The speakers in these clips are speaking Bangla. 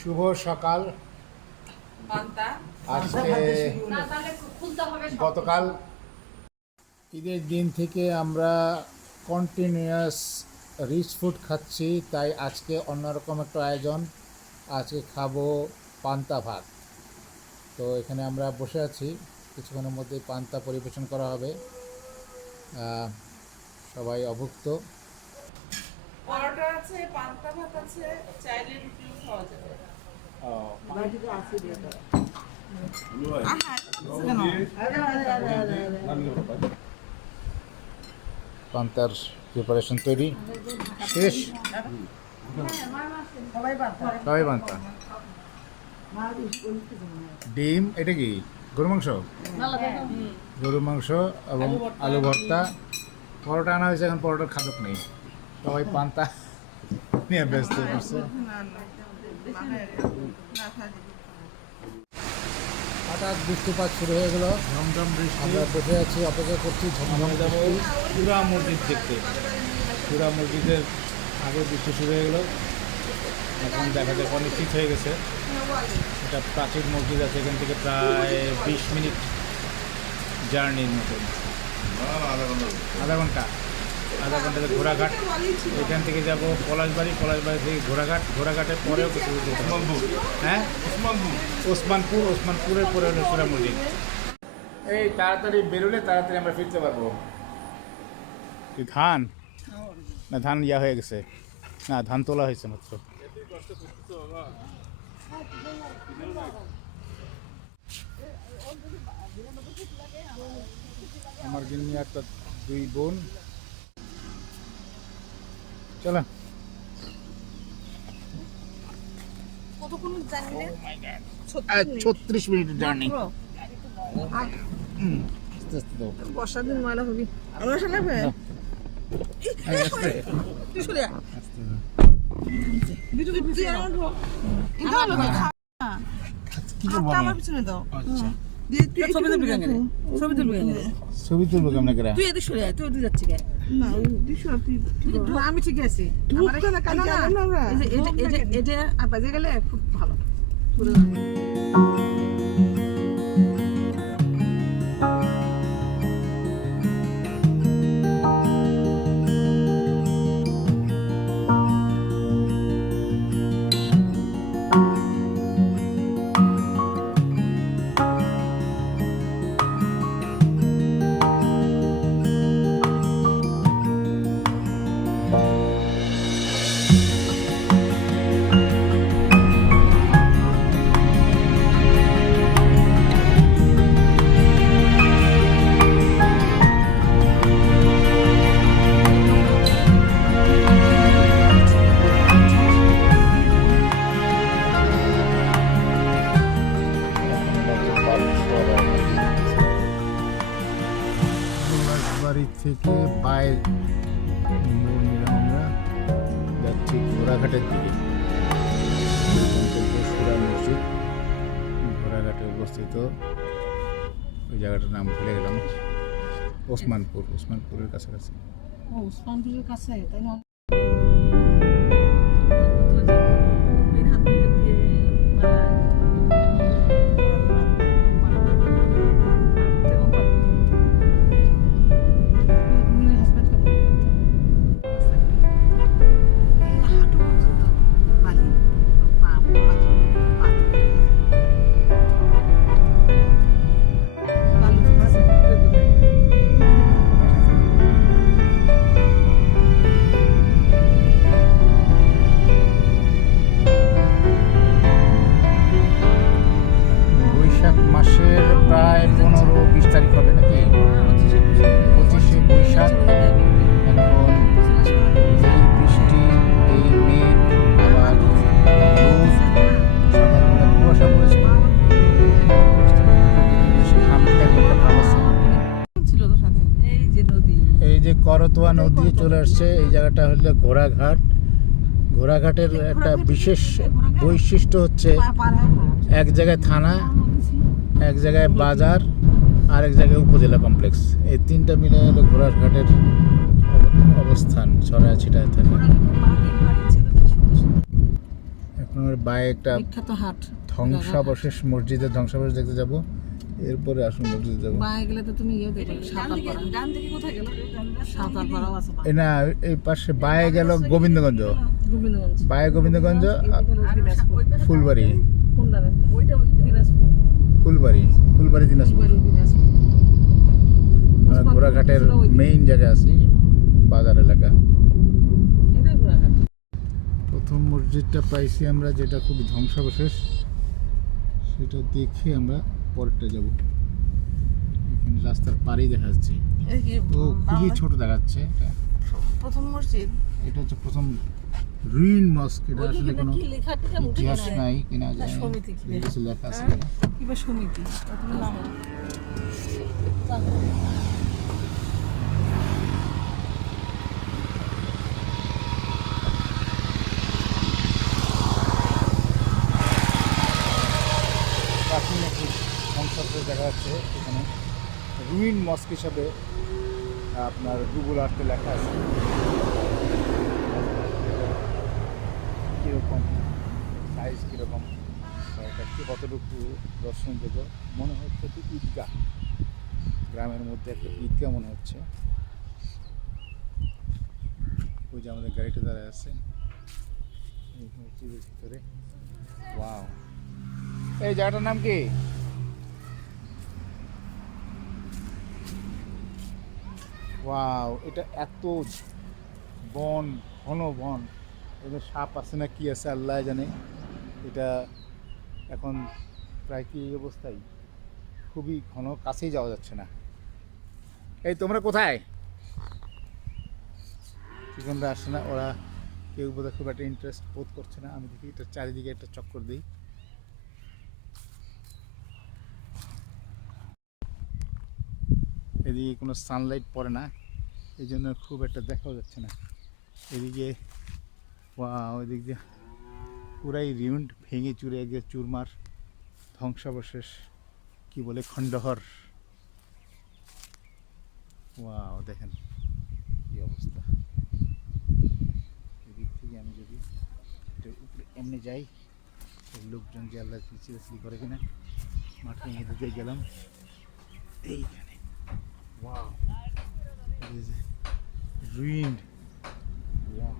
শুভ সকাল। আজকে গতকাল ঈদের দিন থেকে আমরা কন্টিনিউয়াস রিচ ফুড খাচ্ছি, তাই আজকে অন্যরকম একটা আয়োজন। আজকে খাবো পান্তা ভাত। তো এখানে আমরা বসে আছি, কিছুক্ষণের মধ্যেই পান্তা পরিবেশন করা হবে। সবাই অভুক্ত। পরোটা আছে, পান্তা ভাত আছে, চাইলে রুটিও খাওয়া যাবে। পান্তার প্রিপারেশন তৈরি শেষ। সবাই পান্তা। ডিম, এটা কি গরু মাংস? গরু মাংস এবং আলু ভর্তা। পরোটা আনা হয়েছে, এখন পরোটার খাদক নেই, সবাই পান্তা নিয়ে ব্যস্ত করছে। হঠাৎ বৃষ্টিপাত শুরু হয়ে গেল, ঝমঝম বৃষ্টি। আমরা বসে আছি, অপেক্ষা করছি ঝমঝম যাব পুরা মসজিদ দেখতে। পুরা মসজিদের আগে বৃষ্টি শুরু হয়ে গেল, এখন দেখা যায় অনিশ্চিত হয়ে গেছে। এটা প্রাচীন মসজিদ আছে, এখান থেকে প্রায় 20 মিনিট জার্নির মতো, আধা ঘন্টাতে ঘোড়াঘাট। এখান থেকে যাব পলাশবাড়ি, পলাশবাড়ি থেকে ঘোড়াঘাটের পরেও কিছু হ্যাঁ ওসমানপুরের পরে হলো সুরা মসজিদ। এই তাড়াতাড়ি বেরোলে তাড়াতাড়ি আমরা ফিরতে পারবো। কি ধান না ধান ইয়া হয়ে গেছে? না, ধান তোলা হয়েছে মাত্র। আমার গিন্নি একটা 2 বোন। চলেন। 36 মিনিটের জার্নি। বর্ষার দিন ময়লা হবি। ছবি তুলবো কেমন করে? আমি ঠিক আছি, এটা বাজে গেলে খুব ভালো। বাড়ি থেকে বাইরে আমরা যাচ্ছি ঘোড়াঘাটের দিকে। সুরা মসজিদ ঘোড়াঘাটে অবস্থিত। ওই জায়গাটার নাম ভুলে গেলাম। ওসমানপুরের কাছাকাছি। ওসমানপুরের কাছে, তাই না? মাসের প্রায় 15-20 তারিখ হবে নাকি? 25শে বৈশাখ। এখন এই বৃষ্টি, এই মেঘ, আবার রোদ, সকালবেলা কুয়াশা পড়েছে। এই যে করতোয়া নদী চলে আসছে। এই জায়গাটা হলো ঘোড়াঘাট। ঘোড়াঘাটের একটা বিশেষ বৈশিষ্ট্য হচ্ছে, এক জায়গায় থানা, এক জায়গায় বাজার, আর এক জায়গায় উপজেলা কমপ্লেক্স। এই 3টা মিলে হলো ঘোড়াঘাটের অবস্থান, ছড়ায় ছিটায় থাকে। এখন আমরা বাই একটা বিখ্যাত হাট ধ্বংসাবশেষ মসজিদের ধ্বংসাবশেষ দেখতে যাব, এরপরে আসল মসজিদে যাব। বায়ে গেলে তো তুমি ইয়ে দেখবে সাঁতারপাড়া। ডান দিকে কোথায় গেল? সাঁতারপাড়াও আছে এই না, এই পাশে বায়ে গেল গোবিন্দগঞ্জ, গোবিন্দগঞ্জ। বায়ে গোবিন্দগঞ্জ, দিনাজপুর। ফুলবাড়ি, কোনটা একটা? ওইটা দিনাজপুর। ফুলবাড়ি, ফুলবাড়ি দিনাজপুর। দিনাজপুর। আমরা ঘোড়াঘাটের মেইন জায়গায় আছি, বাজার এলাকা। এটাই ঘোড়াঘাট। প্রথম মসজিদটা পাইছি আমরা, যেটা খুবই ধ্বংসাবশেষ, সেটা দেখে আমরা পরেরটা যাব। এখানে রাস্তার পাড়েই দেখা যাচ্ছে, এই কি তো খুবই ছোট দেখাচ্ছে এটা। প্রথম মসজিদ? এটা হচ্ছে প্রথম রুইন মস্ক। এটা আসলে কোনো কি লেখা টিকা মুঠে ইতিহাস নাই কিনা যায়, সমিতি কি? কিছু লেখা আছে। কিবা সমিতি। ওটার নাম প্রাচীন একটি ধ্বংসাবশেষ দেখা যাচ্ছে এখানে, রুইন মস্ক হিসাবে আপনার গুগল আর্থে লেখা আছে। কীরকম সাইজ, কীরকম, এটা কি কতটুকু দর্শনযোগ্য মনে হচ্ছে, একটু ঈদগাহ, গ্রামের মধ্যে একটা ঈদগাহ মনে হচ্ছে। ওই যে আমাদের গাড়িটা দাঁড়ায় আছে এই মসজিদের ভিতরে। ওয়াও, এই জায়গাটার নাম কি? ওয়াও, এটা এত বন, ঘন বন, এদের সাপ আছে না কি আছে আল্লাহ জানে। এটা এখন প্রায় কি এই অবস্থায়, খুবই ঘন, কাছেই যাওয়া যাচ্ছে না। এই তোমরা কোথায়? চিকনরা আসছে না, ওরা কেউ বোধহয় খুব একটা ইন্টারেস্ট বোধ করছে না। আমি দেখি এটা চারিদিকে একটা চক্কর দিই। এদিকে কোনো সানলাইট পড়ে না, এই জন্য খুব একটা দেখাও যাচ্ছে না। এদিকে ওইদিক দিয়ে পুরাই রিউন্ড, ভেঙে চুরে একদিকে চুরমার ধ্বংসাবশেষ, কি বলে, খণ্ডহর। ওয়াও, দেখেন কি অবস্থা। এদিক থেকে আমি যদি একটু উপরে এমনি যাই, লোকজন যে আল্লাহ চিলাচিলি করে কিনা, মাঠে হেঁটে দিয়ে গেলাম এইখানে। Wow, it is ruined. Wow.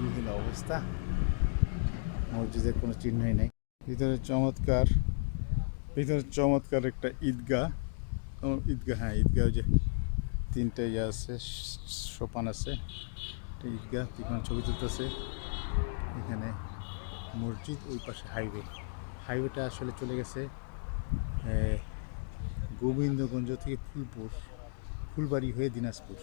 এই হলো অবস্থা, মসজিদের কোনো চিহ্নই নেই। ভিতরে চমৎকার একটা ঈদগাহ। ঈদগাহ, হ্যাঁ ঈদগাহ, যে তিনটে ইয়ে আছে, সোপান আছে, একটা ঈদগাহ, তিনখান ছবি তুলতেছে। এখানে মসজিদ, ওই পাশে হাইওয়েটা আসলে চলে গেছে গোবিন্দগঞ্জ থেকে ফুলবাড়ি হয়ে দিনাজপুর।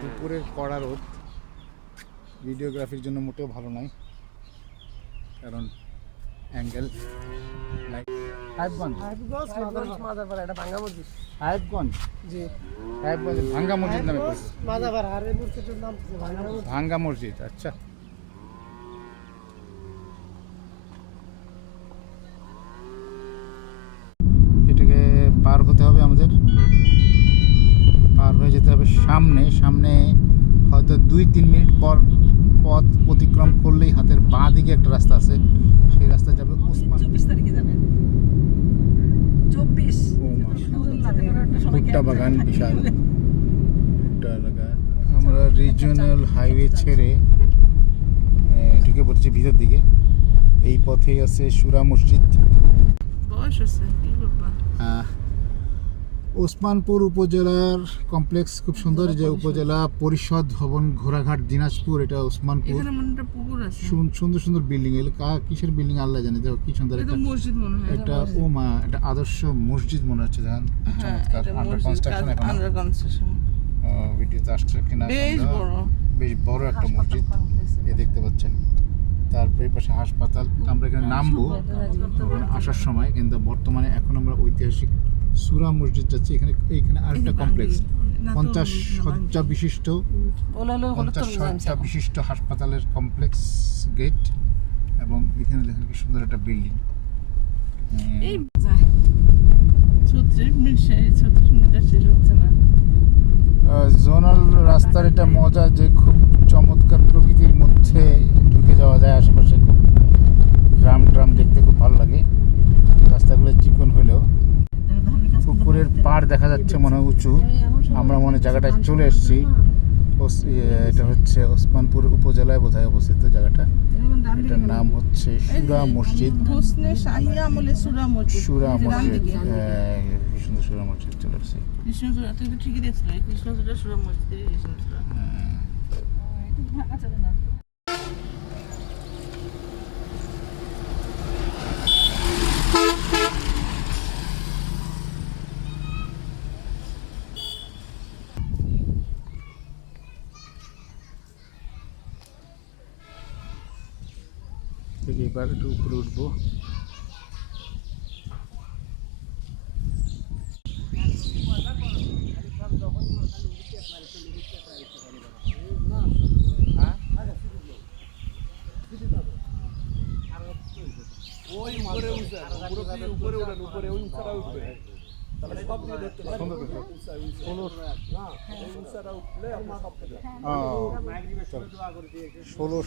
দুপুরের কড়া রোদ ভিডিওগ্রাফির জন্য মোটেও ভালো নয়, কারণ অ্যাঙ্গেল লাইট। সাহেবগঞ্জ মাদারপাড়া, এটা ভাঙ্গা মসজিদ। সাহেবগঞ্জ, জি, সাহেবগঞ্জ ভাঙ্গা মসজিদ নামে পরিচিত। মাদারপাড়া আর এই মসজিদের নাম ভাঙ্গা মসজিদ। ভাঙ্গা মসজিদ, আচ্ছা। এটাকে পার হতে হবে আমাদের, পার হয়ে যেতে হবে সামনে হয়তো 2-3 মিনিট পর পথ অতিক্রম করলেই হাতের বাঁ দিকে একটা রাস্তা আছে, সেই রাস্তা যাবে ওসমান। 24 তারিখে যাবেন। 24 ভুট্টা বাগান, বিশাল ভুট্টা এলাকা। আমরা রিজিওনাল হাইওয়ে ছেড়ে ঢুকে পড়ছি ভিতর দিকে। এই পথেই আছে সুরা মসজিদ। বয়স আছে, কি করবা? ওসমানপুর উপজেলার কমপ্লেক্স খুব সুন্দর, যে উপজেলা পরিষদ ভবন, ঘোড়াঘাট, দিনাজপুর। এটা ওসমানপুর। এখানে মনে একটা পুকুর আছে, সুন্দর সুন্দর বিল্ডিং, এগুলো কিসের বিল্ডিং আল্লাহ জানে। দেখো কি সুন্দর এটা একটা মসজিদ মনে হয়। একটা, ও মা, এটা আদর্শ মসজিদ মনে হচ্ছে। দেখেন চমৎকার, আন্ডার কনস্ট্রাকশন এখন, আন্ডার কনস্ট্রাকশন। ভিডিওতে আসছে কিনা, বেশ বড়, বেশ বড় একটা মসজিদ এ দেখতে পাচ্ছেন। তারপরে পাশে হাসপাতাল। আমরা এখানে নামবো ওখানে আসার সময়, কিন্তু বর্তমানে এখন আমরা ঐতিহাসিক সুরা মসজিদ যাচ্ছি। এইখানে আরেকটা কমপ্লেক্স, 50 শয্যা বিশিষ্ট ওলা হলো 50 শয্যা বিশিষ্ট হাসপাতালের কমপ্লেক্স গেট, এবং এখানে দেখেন কি সুন্দর একটা বিল্ডিং। এই যায় 36 মিনিট শেষ 36 মিনিট শেষ হচ্ছে না। জোনাল রাস্তার এটা মজা যে খুব চমৎকার প্রকৃতির মধ্যে ঢুকে যাওয়া যায়। আশেপাশে খুব গ্রাম দেখতে খুব ভালো লাগে। রাস্তাগুলো চিকন হলেও পুকুরের পাড় দেখা যাচ্ছে মনে হয় উঁচু। আমরা মনে জায়গাটায় চলে এসেছি। এটা হচ্ছে ওসমানপুর উপজেলায় বোধহয় অবস্থিত জায়গাটা। এটার নাম হচ্ছে সুরা মসজিদ। হোসনে শাহী আমলে সুরা মসজিদ। সুরা মসজিদ, খুব সুন্দর সুরা মসজিদ চলে এসেছি। কৃষ্ণচূড়া তুই তো ঠিকই দেখছিস, কৃষ্ণচূড়া সুরা মসজিদ কৃষ্ণচূড়া। এবার একটু উপরে উঠবো। ষোলো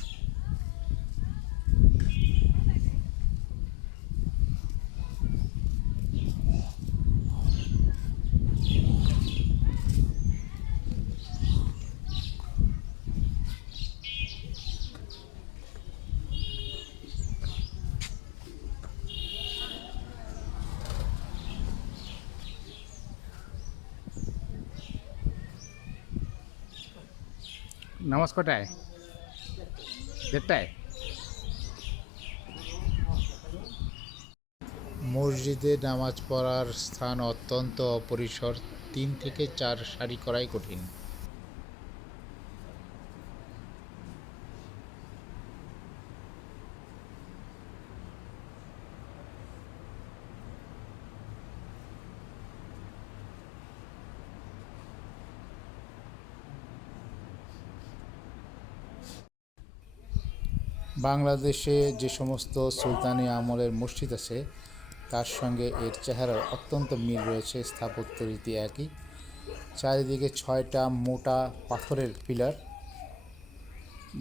নামাজ কটায়? 1:30টায়। মসজিদে নামাজ পড়ার স্থান অত্যন্ত অপরিসর। 3 থেকে 4 সারি করাই কঠিন। বাংলাদেশে যে সমস্ত সুলতানি আমলের মসজিদ আছে তার সঙ্গে এর চেহারার অত্যন্ত মিল রয়েছে। স্থাপত্য রীতি একই। চারিদিকে 6টা মোটা পাথরের পিলার,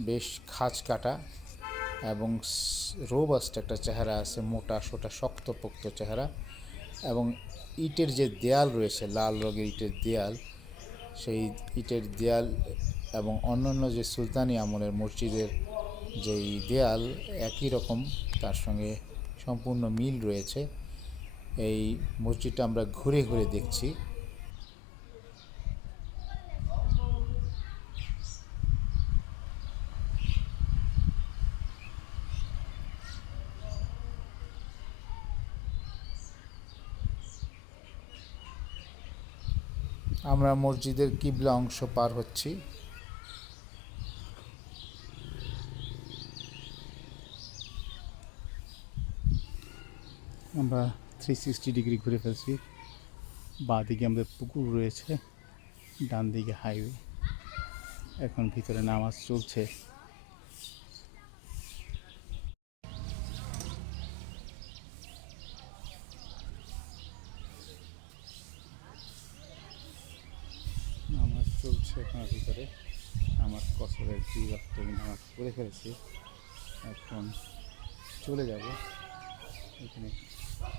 বেশ খাঁজ কাটা এবং রোবাস্ট একটা চেহারা আছে, মোটা সোটা শক্তপোক্ত চেহারা। এবং ইটের যে দেয়াল রয়েছে, লাল রঙের ইটের দেয়াল, সেই ইটের দেয়াল এবং অন্যান্য যে সুলতানি আমলের মসজিদের যেই দেয়াল একই রকম, তার সঙ্গে সম্পূর্ণ মিল রয়েছে। এই মসজিদটা আমরা ঘুরে ঘুরে দেখছি। আমরা মসজিদের কিবলা অংশ পার হচ্ছি। আমরা 360 ডিগ্রি ঘুরে ফেলছি। বাঁ দিকে আমাদের পুকুর রয়েছে, ডান দিকে হাইওয়ে। এখন ভিতরে নামাজ চলছে। নামাজ চলছে এখন ভিতরে। আমার কসরের 2 ওয়াক্ত নামাজ পড়ে ফেলেছি। এখন চলে যাব। এখানে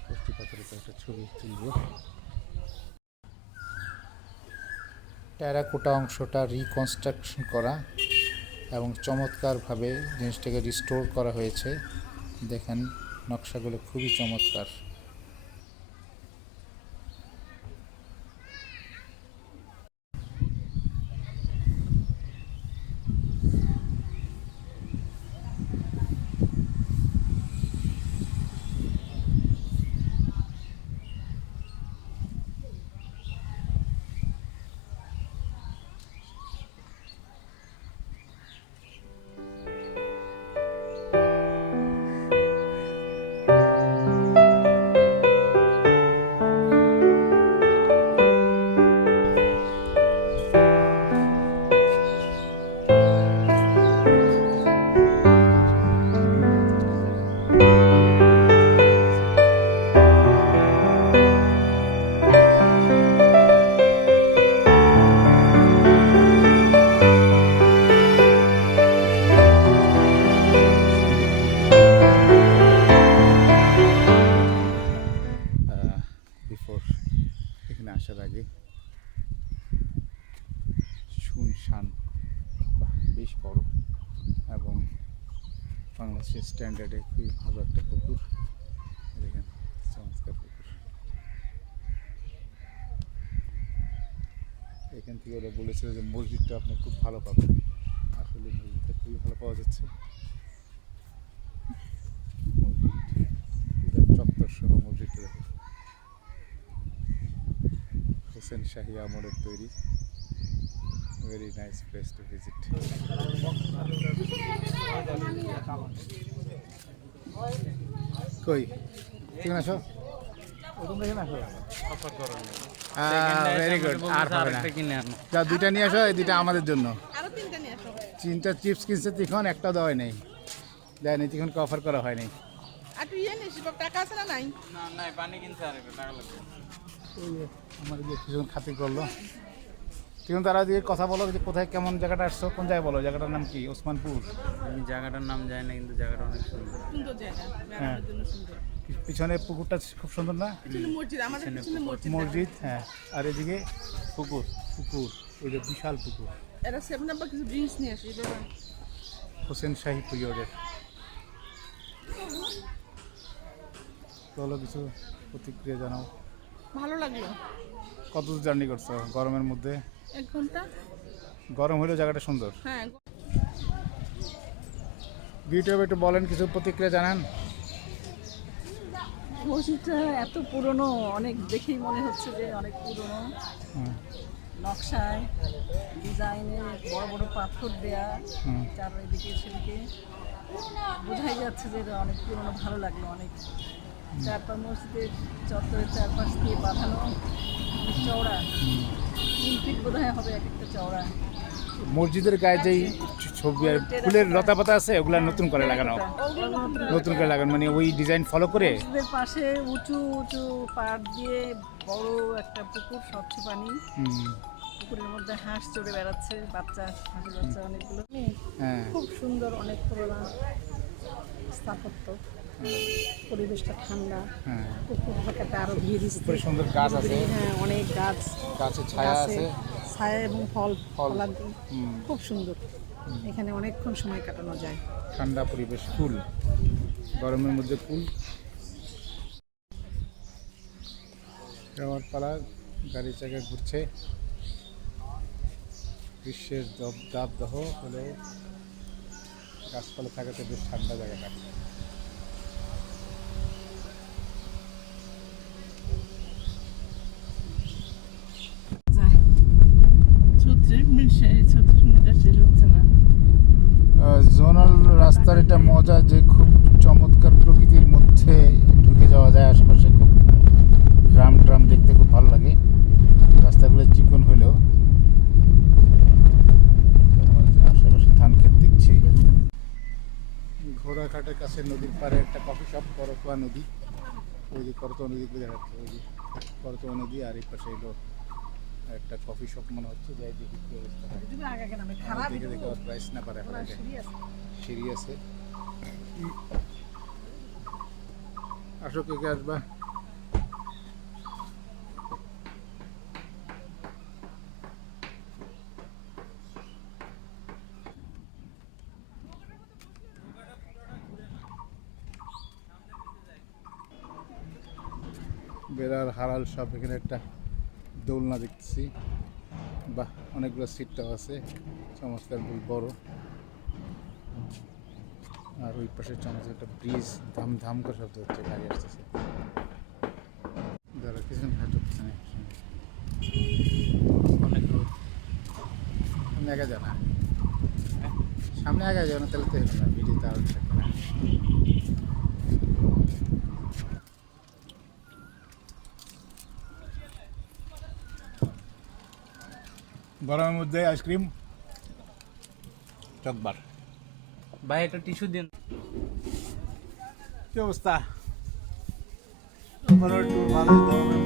কষ্টি পাথরের একটা ছবি তুলব। টেরাকোটা অংশটা রিকনস্ট্রাকশন করা এবং চমৎকারভাবে জিনিসটাকে রিস্টোর করা হয়েছে। দেখেন নকশাগুলো খুবই চমৎকার। বাংলাদেশের স্ট্যান্ডার্ডে খুবই ভালো একটা পুকুর। দেখেন চমৎকার পুকুর। এখান থেকে ওরা বলেছিল যে মসজিদটা আপনি খুব ভালো পাবেন, আসলে মসজিদটা খুবই ভালো পাওয়া যাচ্ছে। মসজিদ পুরো চত্বর সহ মসজিদটা দেখেন, হোসেন শাহী আমলের তৈরি। Very nice place to visit. কই ঠিক আছো? Very good. আর হবে না, যা দুইটা নিয়ে আসো, এই দুইটা আমাদের জন্য। আরো 3টা নিয়ে আসো। 3টা চিপস কিনছে তিখন, একটা দেওয়াই নেই, দেয়নি তিখনকে অফার করা হয়নি। আর তুই ইয়ে নিস, টাকা আছে না নাই? ওই যে আমার যে কিছু খাতির করলো। তিখন তারা দিয়ে কথা বলো যে কোথায় কেমন জায়গাটা আসছো, কোন জায়গায় বলো, জায়গাটার নাম কি? ওসমানপুর। আমি জায়গাটার নাম জানি না, কিন্তু জায়গাটা অনেক সুন্দর। সুন্দর জায়গা, হ্যাঁ। বেড়ানোর জন্য সুন্দর। পিছনে পুকুরটা খুব সুন্দর না? পিছনে মসজিদ, আমাদের পিছনে মসজিদ। মসজিদ, হ্যাঁ। আর এদিকে পুকুর, পুকুর ওই যে বিশাল পুকুর। এরা 7 নাম্বার কিছু ড্রিঙ্কস নিয়ে আসি বাবা। হোসেন শাহী পিরিয়ডের। চলো কিছু প্রতিক্রিয়া জানাও। ভালো লাগলো। কত দূর জার্নি করছো গরমের মধ্যে? 1 ঘন্টা। গরম হলেও জায়গাটা সুন্দর। হ্যাঁ। ভিডিও একটু বলেন, কিছু প্রতিক্রিয়া জানান। মসজিদটা এত পুরনো, অনেক দেখেই মনে হচ্ছে যে অনেক পুরনো। হুম, নকশায় ডিজাইনে বড় বড় পাথর দেয়া, হুম। চারিদিকে সেদিকে বোঝাই যাচ্ছে যে এটা অনেক পুরনো। ভালো লাগলো অনেক। চারপাশ মসজিদের চত্বরের চারপাশ দিয়ে বাঁধানো, অনেক চওড়া, 3 ফিট বোধ হয় হবে এক একটা চওড়া। মসজিদের গায়ে যেই ছবি আর ফুলের লতা পাতা আছে ওগুলা নতুন করে লাগানো, নতুন করে লাগানো, মানে ওই ডিজাইন ফলো করে। মসজিদের পাশে উঁচু উঁচু পাড় দিয়ে বড় একটা পুকুর, স্বচ্ছ পানি। হুম, পুকুরের মধ্যে হাঁস চড়ে বেড়াচ্ছে, বাচ্চা, হাঁসের বাচ্চা অনেকগুলো। হ্যাঁ, খুব সুন্দর, অনেক পুরোনো স্থাপত্য। পরিবেশটা ঠান্ডা, হ্যাঁ। পুকুর থাকাটা আরো ভিড়। উপরে সুন্দর গাছ আছে, হ্যাঁ, অনেক গাছ, গাছের ছায়া আছে, ছায়া এবং ফল ফল। ফলাদি। হুম, খুব সুন্দর। এখানে অনেকক্ষণ সময় কাটানো যায়। ঠান্ডা পরিবেশ, কুল, গরমের মধ্যে কুল। যাওয়ার পালা, গাড়ি চাকা ঘুরছে। গ্রীষ্মের দাবদাহ হলেও গাছপালা থাকাতে বেশ ঠান্ডা জায়গাটা। যায় 36 মিনিট, 36 মিনিট শেষ হচ্ছে না। জোনাল রাস্তার এটা মজা যে খুব চমৎকার প্রকৃতির মধ্যে ঢুকে যাওয়া যায়। আশেপাশে খুব গ্রাম ট্রাম দেখতে খুব ভালো লাগে। রাস্তাগুলো চিকন হলেও আশেপাশে ধান ক্ষেত দেখছি। ঘোড়াঘাটের কাছে নদীর পাড়ে একটা কফি শপ, করতোয়া নদী। ওই যে করতোয়া নদী বোঝা যাচ্ছে, ওই যে করতোয়া নদী। আর এই পাশে এলো একটা কফি শপ মনে হচ্ছে, যাই দেখি কি অবস্থা হয়। দেখে দেখে আর প্রাইস না পারে, সিঁড়ি আছে। আসো, কে কে আসবা? বেড়ার হারাল সব। এখানে একটা দোলনা দেখতেছি, বাহ, অনেকগুলো সিটটাও আছে, চমৎকার, বড়। আর ওই পাশে চমৎকার একটা ব্রিজ, ধাম ধাম করে শব্দ হচ্ছে, গাড়ি আসতেছে। যারা কিছুক্ষণ হাঁটু পিছনে অনেক রোদ। সামনে আগে যাও না, সামনে আগে যাও না, তাহলে তো হলো না, ভিডিওতে আরো থাকবে না। গরমের মধ্যে আইসক্রিম, চকবার। ভাই একটা টিস্যু দিন। কি অবস্থা? ওভারঅল ট্যুর ভালোই, গরমের